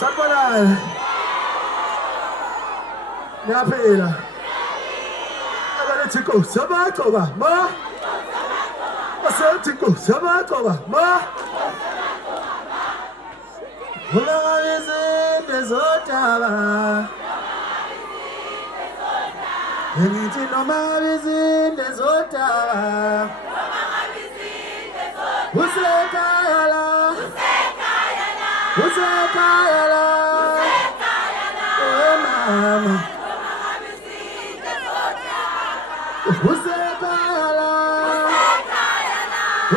Sakolal. Ngiyaphila. Abalethi inkosi yabagcoba ma. Basethi inkosi yabagcoba ma. Ulangabizinde zodaba. Ngithi noma ngabizinde zodaba. Usekaya la. Usekaya la. Oh mama. Usekaya la.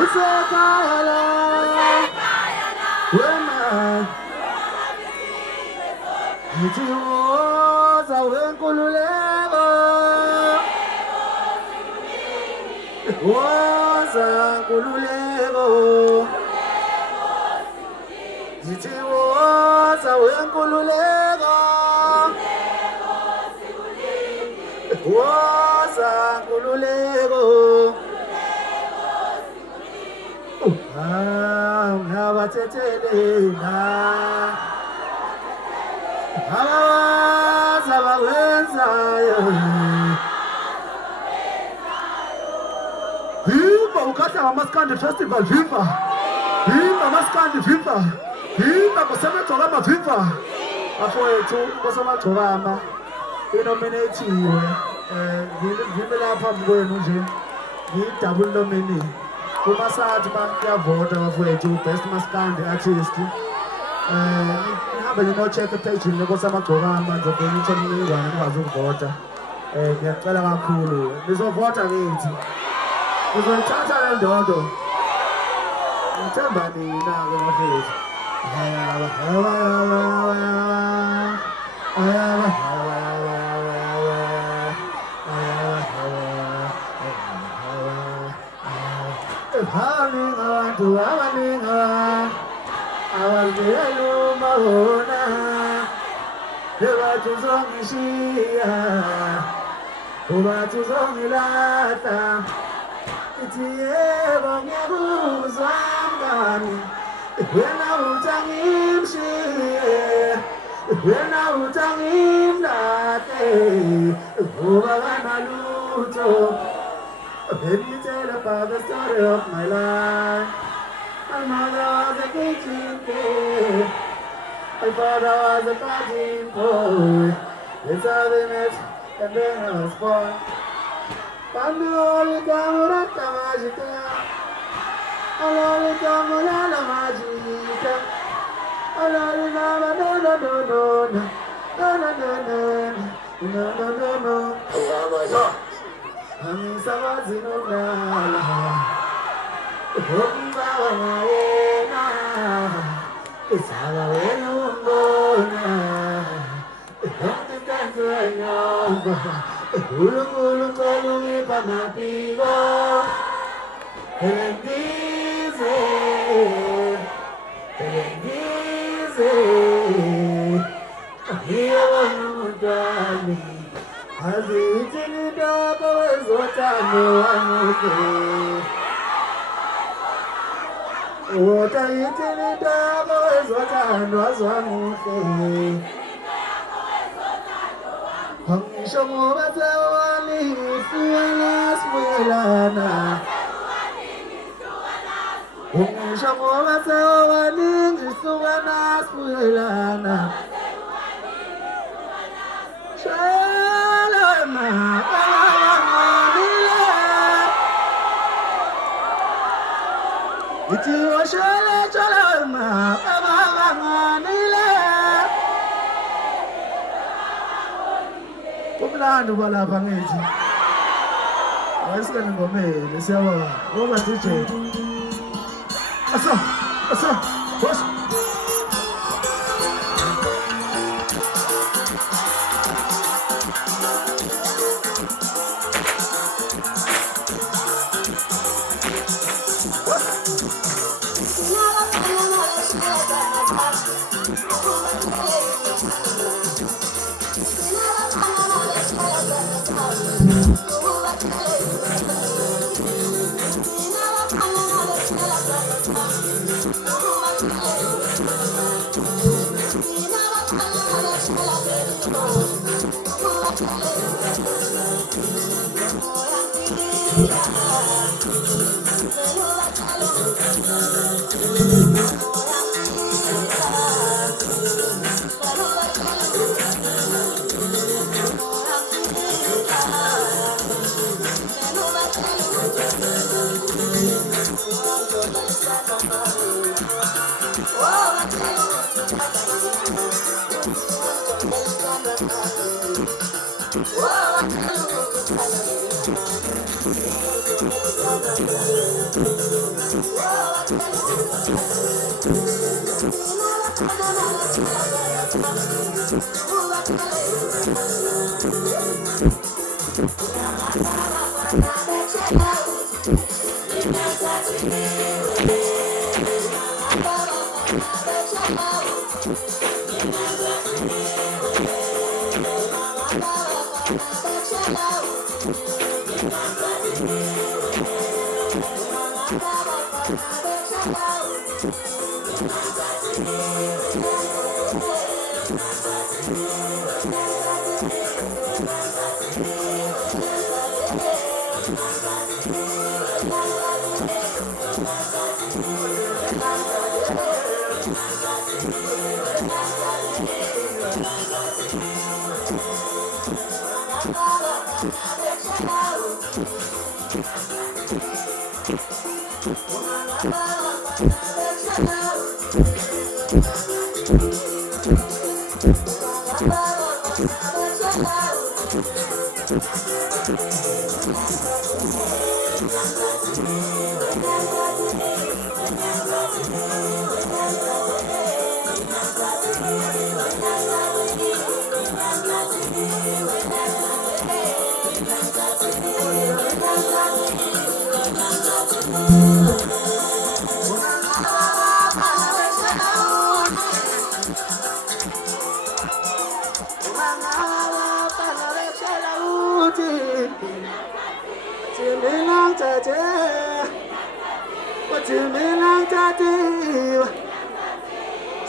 Usekaya la. Oh mama. Ngithi woza wenkululeko. Woza nkululeko. Ngithi woza wenkululeko. Woza nkululeko. Ngabathethelela. Abawazi abawenzayo. Viva ukhatha ngamaskandi festival viva. Viva maskandi viva. Viva kusemagcokama viva. Afowethu kusemagcokama inominatiwe. Ngime lapha kwenu nje. Ngi-double nominee. Kumasathi bayavota bafowethu best maskandi artist. Nihambe nino-check page kusemagcokama nizobona ukuthi imininingwane nikwazi ukuvota. Ngiyacela kakhulu. Nizovota kithi. Nizolithatha le ndondo. Ngithemba nina-ke bafowethu. Abaningi abaziyaluma wona bebathi uzongishiya ubathi uzongilahla ithi yebo ngiyakuzwa mngani wena uthi angimshiye wena uthi angimlahle ngoba kanalutho. Let me tell about the story of my life. My mother was a kitchen boy. My father was a garden boy. That's how they met, and then I was born. Pandu oli kamura kamajita. Olori Kamula la Majika. Olori Mama no. No. Ami sawazi no nala. Homba wana. Isawa wenu mbona. Homba kanzanyamba. Ulu kolumi pamapigo. Elengize. Here one darling. As it in the dark is what I know I'm okay. What I eat in the dark is what I know I'm okay. Hung some over the one if you last Wilana. Hung some over the one if you last Wilana. Iti washala chalama amanile. Kumlando bala bangeji. Wasikana ngomele siyawa. Ngoba DJ. Asa. Boss.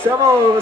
C'est bon,